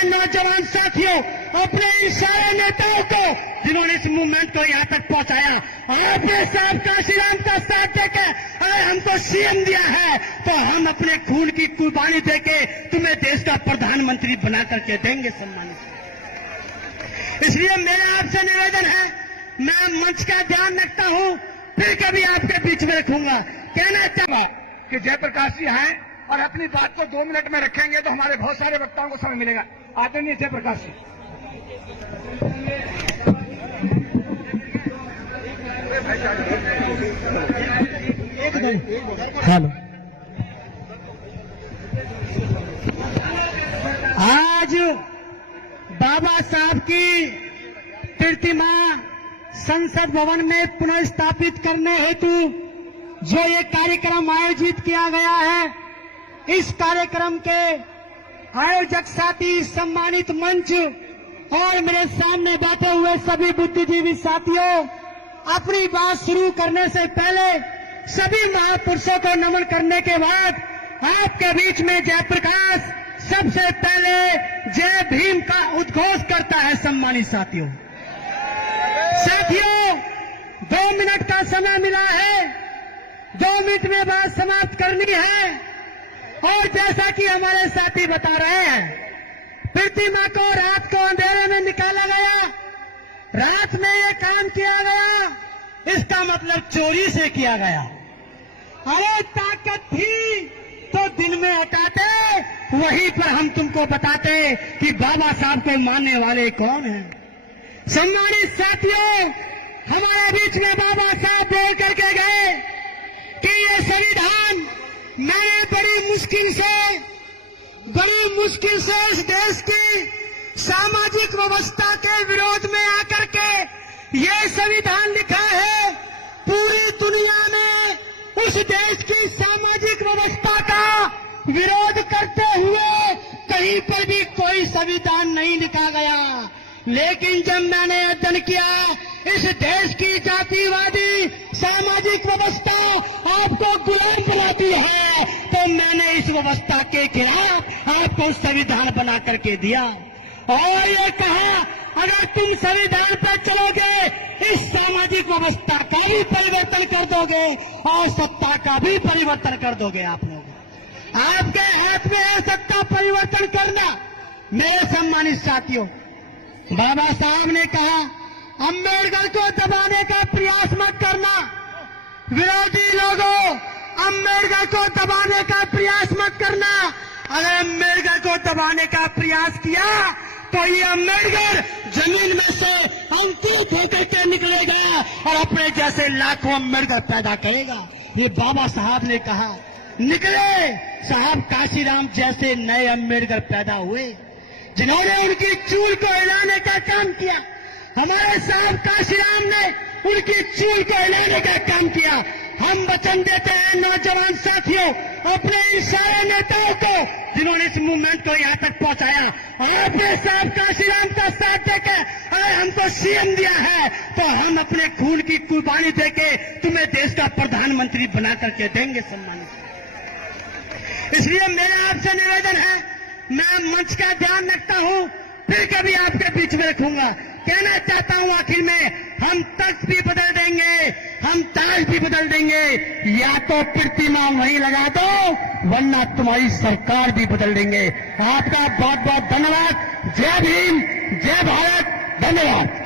हैं नौजवान साथियों, अपने इन सारे नेताओं को जिन्होंने इस मूवमेंट को यहाँ तक पहुंचाया। आपने साहब काशीराम का साथ देकर अरे हमको सीएम दिया है तो हम अपने खून की कुर्बानी देके तुम्हें देश का प्रधानमंत्री बना करके देंगे सम्मानित। इसलिए मेरा आपसे निवेदन है, मैं मंच का ध्यान रखता हूँ, फिर कभी आपके बीच में रखूंगा। कहना चाहूंगा कि जयप्रकाश जी हैं और अपनी बात को 2 मिनट में रखेंगे तो हमारे बहुत सारे वक्ताओं को समय मिलेगा। आदरणीय जयप्रकाश जी। आज बाबा साहब की प्रतिमा संसद भवन में पुनः स्थापित करने हेतु जो ये कार्यक्रम आयोजित किया गया है, इस कार्यक्रम के आयोजक साथी, सम्मानित मंच और मेरे सामने बैठे हुए सभी बुद्धिजीवी साथियों, अपनी बात शुरू करने से पहले सभी महापुरुषों को नमन करने के बाद आपके बीच में जयप्रकाश सबसे पहले जय भीम का उद्घोष करता है। सम्मानित साथियों, 2 मिनट का समय मिला है, 2 मिनट में बात समाप्त करनी है। और जैसा कि हमारे साथी बता रहे हैं, प्रतिमा को रात को अंधेरे में निकाला गया, रात में ये काम किया गया, इसका मतलब चोरी से किया गया। अरे ताकत थी तो दिन में हटाते, वहीं पर हम तुमको बताते कि बाबा साहब को मानने वाले कौन हैं। सम्मानित साथियों, हमारे बीच में बाबा साहब बोल करके गए कि ये संविधान मैंने बड़ी मुश्किल से इस देश की सामाजिक व्यवस्था के विरोध में आकर के ये संविधान लिखा है। पूरी दुनिया में उस देश की सामाजिक व्यवस्था का विरोध करते हुए कहीं पर भी कोई संविधान नहीं लिखा गया। लेकिन जब मैंने अध्ययन किया, इस देश की जातिवादी सामाजिक व्यवस्था आपको गुलाम बनाती है, तो मैंने इस व्यवस्था के खिलाफ आपको संविधान बना करके दिया और ये कहा, अगर तुम संविधान पर चलोगे, इस सामाजिक व्यवस्था का भी परिवर्तन कर दोगे और सत्ता का भी परिवर्तन कर दोगे। आप लोग, आपके हाथ में है सत्ता परिवर्तन करना। मेरे सम्मानित साथियों, बाबा साहब ने कहा, अम्बेडकर को दबाने का प्रयास मत करना। विरोधी लोगों, अम्बेडकर को दबाने का प्रयास मत करना। अगर अम्बेडकर को दबाने का प्रयास किया तो ये अम्बेडकर जमीन में से अंकुरित होकर के निकलेगा और अपने जैसे लाखों अम्बेडकर पैदा करेगा। ये बाबा साहब ने कहा, निकले साहब काशीराम जैसे नए अम्बेडकर पैदा हुए, जिन्होंने उनकी चूल को हिलाने का काम किया। हमारे साहब काशीराम ने उनकी चूल को हिलाने का काम किया। हम वचन देते हैं नौजवान साथियों, अपने इन सारे नेताओं को जिन्होंने इस मूवमेंट को यहाँ तक पहुंचाया। आपने साहब काशीराम का साथ देकर अरे हमको सीएम दिया है तो हम अपने खून की कुर्बानी देके तुम्हें देश का प्रधानमंत्री बना करके देंगे सम्मानित। इसलिए मेरा आपसे निवेदन है, मैं मंच का ध्यान रखता हूँ, फिर कभी आपके बीच में रखूंगा। कहना चाहता हूँ आखिर में, हम तख्त भी बदल देंगे, हम ताज भी बदल देंगे, या तो प्रतिमा वहीं लगा दो वरना तुम्हारी सरकार भी बदल देंगे। आपका बहुत बहुत धन्यवाद। जय भीम, जय भारत, धन्यवाद।